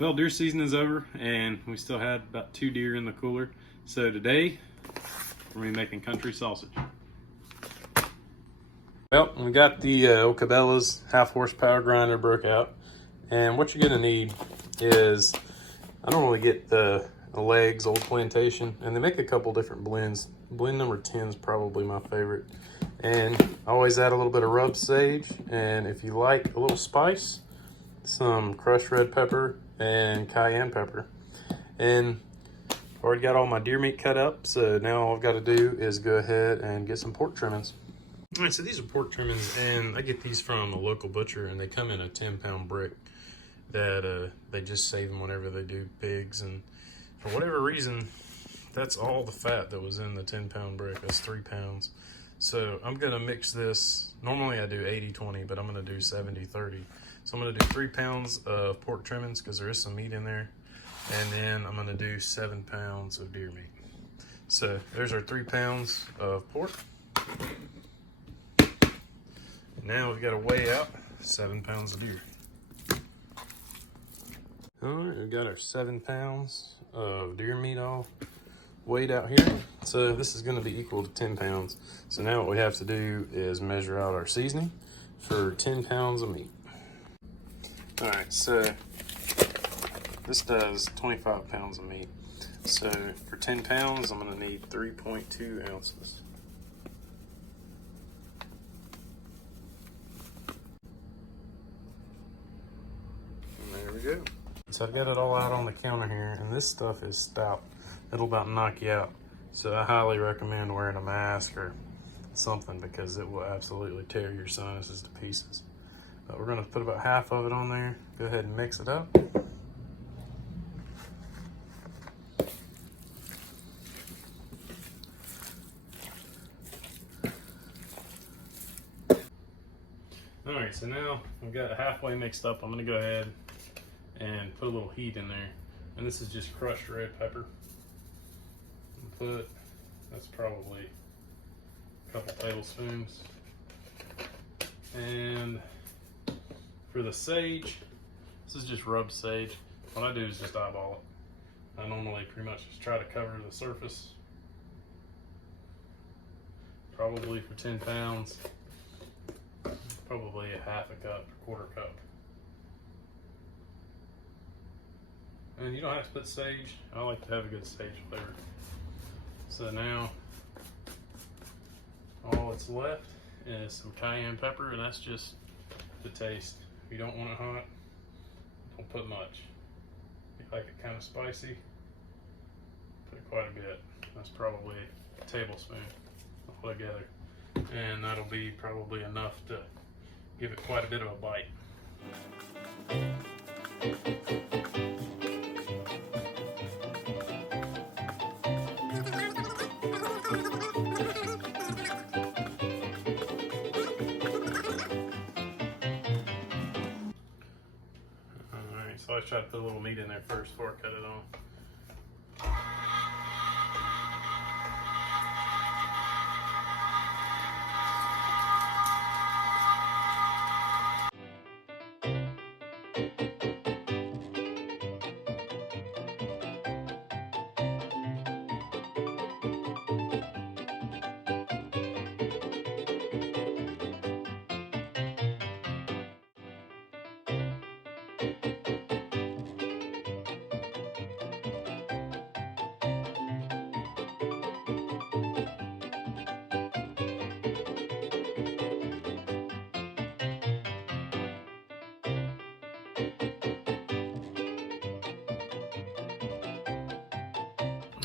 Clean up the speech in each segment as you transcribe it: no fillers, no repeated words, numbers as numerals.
Well, deer season is over and we still had about 2 deer in the cooler. So today, we're gonna be making country sausage. Well, we got the old Cabela's half horsepower grinder broke out. And what you're gonna need is, I normally get the legs, old plantation, and they make a couple different blends. Blend number 10 is probably my favorite. And I always add a little bit of rub sage, and if you like a little spice, some crushed red pepper and cayenne pepper. And I've already got all my deer meat cut up, so now all I've got to do is go ahead and get some pork trimmings. All right, so these are pork trimmings, and I get these from a local butcher, and they come in a 10-pound brick that they just save them whenever they do pigs. And for whatever reason, that's all the fat that was in the 10-pound brick. That's 3 pounds. So I'm gonna mix this. Normally I do 80-20, but I'm gonna do 70-30. So I'm gonna do 3 pounds of pork trimmings because there is some meat in there. And then I'm gonna do 7 pounds of deer meat. So there's our 3 pounds of pork. And now we've got to weigh out 7 pounds of deer. All right, we've got our 7 pounds of deer meat all weighed out here. So this is going to be equal to 10 pounds. So now what we have to do is measure out our seasoning for 10 pounds of meat. All right, so this does 25 pounds of meat. So for 10 pounds, I'm going to need 3.2 ounces. And there we go. So I've got it all out on the counter here, and this stuff is stout. It'll about knock you out. So I highly recommend wearing a mask or something because it will absolutely tear your sinuses to pieces. But we're gonna put about half of it on there. Go ahead and mix it up. All right, so now I've got it halfway mixed up. I'm gonna go ahead and put a little heat in there. And this is just crushed red pepper. That's probably a couple tablespoons. And for the sage, this is just rubbed sage. What I do is just eyeball it. I normally pretty much just try to cover the surface. Probably for 10 pounds, probably a half a cup, quarter cup. And you don't have to put sage. I like to have a good sage flavor. So now all that's left is some cayenne pepper, and that's just the taste. If you don't want it hot, don't put much. If you like it kind of spicy, put quite a bit. That's probably a tablespoon altogether. And that'll be probably enough to give it quite a bit of a bite. So I try to put a little meat in there first before I cut it on.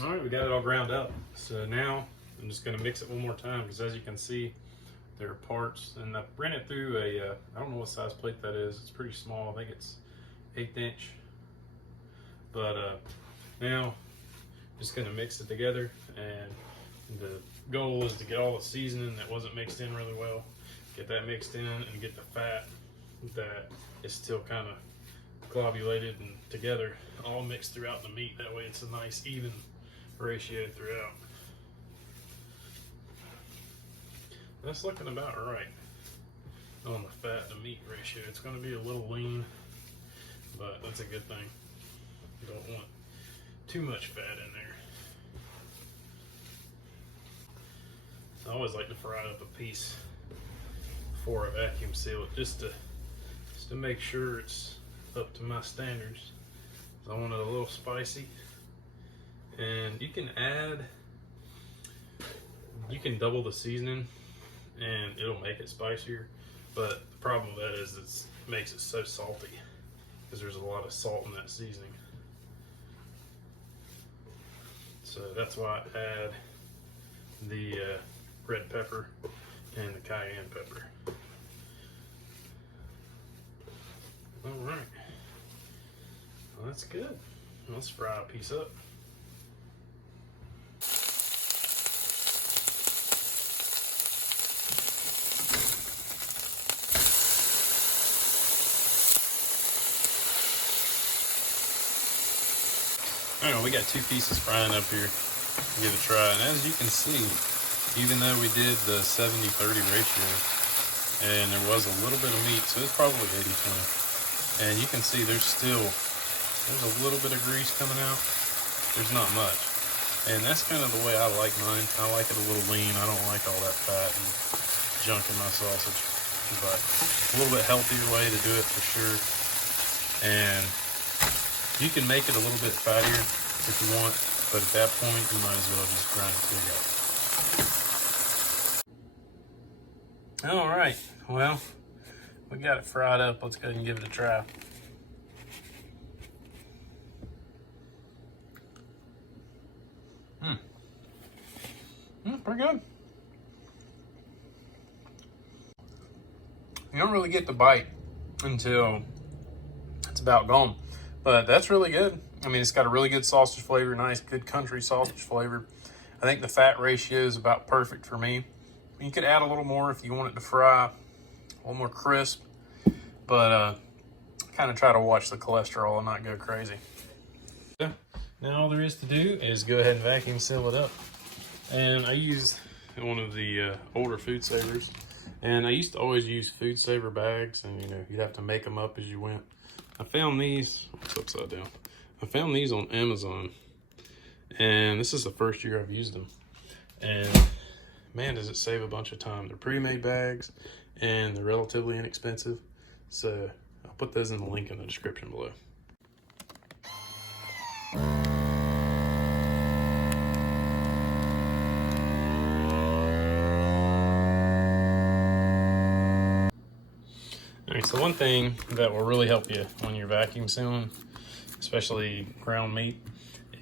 All right, we got it all ground up. So now I'm just gonna mix it one more time because as you can see, there are parts, and I ran it through a, I don't know what size plate that is. It's pretty small, I think it's 1/8 inch. But now I'm just gonna mix it together, and the goal is to get all the seasoning that wasn't mixed in really well, get that mixed in and get the fat that is still kind of globulated and together, all mixed throughout the meat. That way it's a nice even ratio throughout. That's looking about right on the fat to meat ratio. It's going to be a little lean, but that's a good thing. You don't want too much fat in there. I always like to fry up a piece before I vacuum seal it, just to make sure it's up to my standards. I want it a little spicy, and you can double the seasoning and it'll make it spicier, but the problem with that is it makes it so salty because there's a lot of salt in that seasoning. So that's why I add the red pepper and the cayenne pepper. All right, well, that's good. Let's fry a piece up. All right, we got 2 pieces frying up here. Give it a try, and as you can see, even though we did the 70-30 ratio, and there was a little bit of meat, so it's probably 80-20. And you can see there's a little bit of grease coming out. There's not much. And that's kind of the way I like mine. I like it a little lean. I don't like all that fat and junk in my sausage. But a little bit healthier way to do it for sure. And you can make it a little bit fattier if you want, but at that point you might as well just grind it together. All right, well, we got it fried up. Let's go ahead and give it a try. Pretty good. You don't really get the bite until it's about gone, but that's really good. I mean, it's got a really good sausage flavor, nice, good country sausage flavor. I think the fat ratio is about perfect for me. You could add a little more if you want it to fry a little more crisp, but kind of try to watch the cholesterol and not go crazy. Now all there is to do is go ahead and vacuum seal it up. And I used one of the older food savers, and I used to always use food saver bags, and you'd have to make them up as you went. I found these, it's upside down. I found these on Amazon, and this is the first year I've used them. And man, does it save a bunch of time. They're pre-made bags, and they're relatively inexpensive. So I'll put those in the link in the description below. Alright, so one thing that will really help you when you're vacuum sealing, especially ground meat,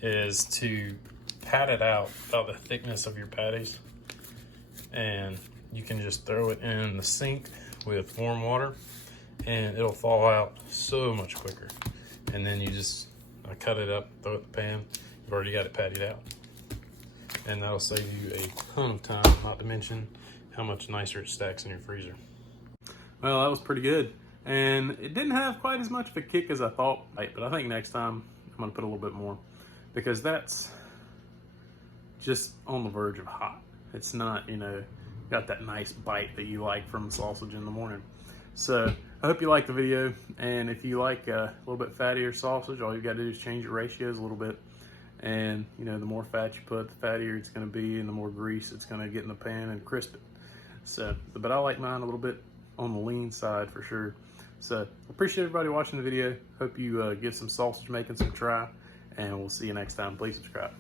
is to pat it out about the thickness of your patties. And you can just throw it in the sink with warm water and it'll fall out so much quicker. And then you just cut it up, throw it in the pan. You've already got it patted out. And that'll save you a ton of time, not to mention how much nicer it stacks in your freezer. Well, that was pretty good. And it didn't have quite as much of a kick as I thought, but I think next time I'm gonna put a little bit more, because that's just on the verge of hot. It's not, got that nice bite that you like from sausage in the morning. So I hope you liked the video, and if you like a little bit fattier sausage, all you gotta do is change your ratios a little bit. And the more fat you put, the fattier it's gonna be, and the more grease it's gonna get in the pan and crisp it. So, but I like mine a little bit on the lean side for sure. So appreciate everybody watching the video. Hope you give some sausage making some try, and we'll see you next time. Please subscribe.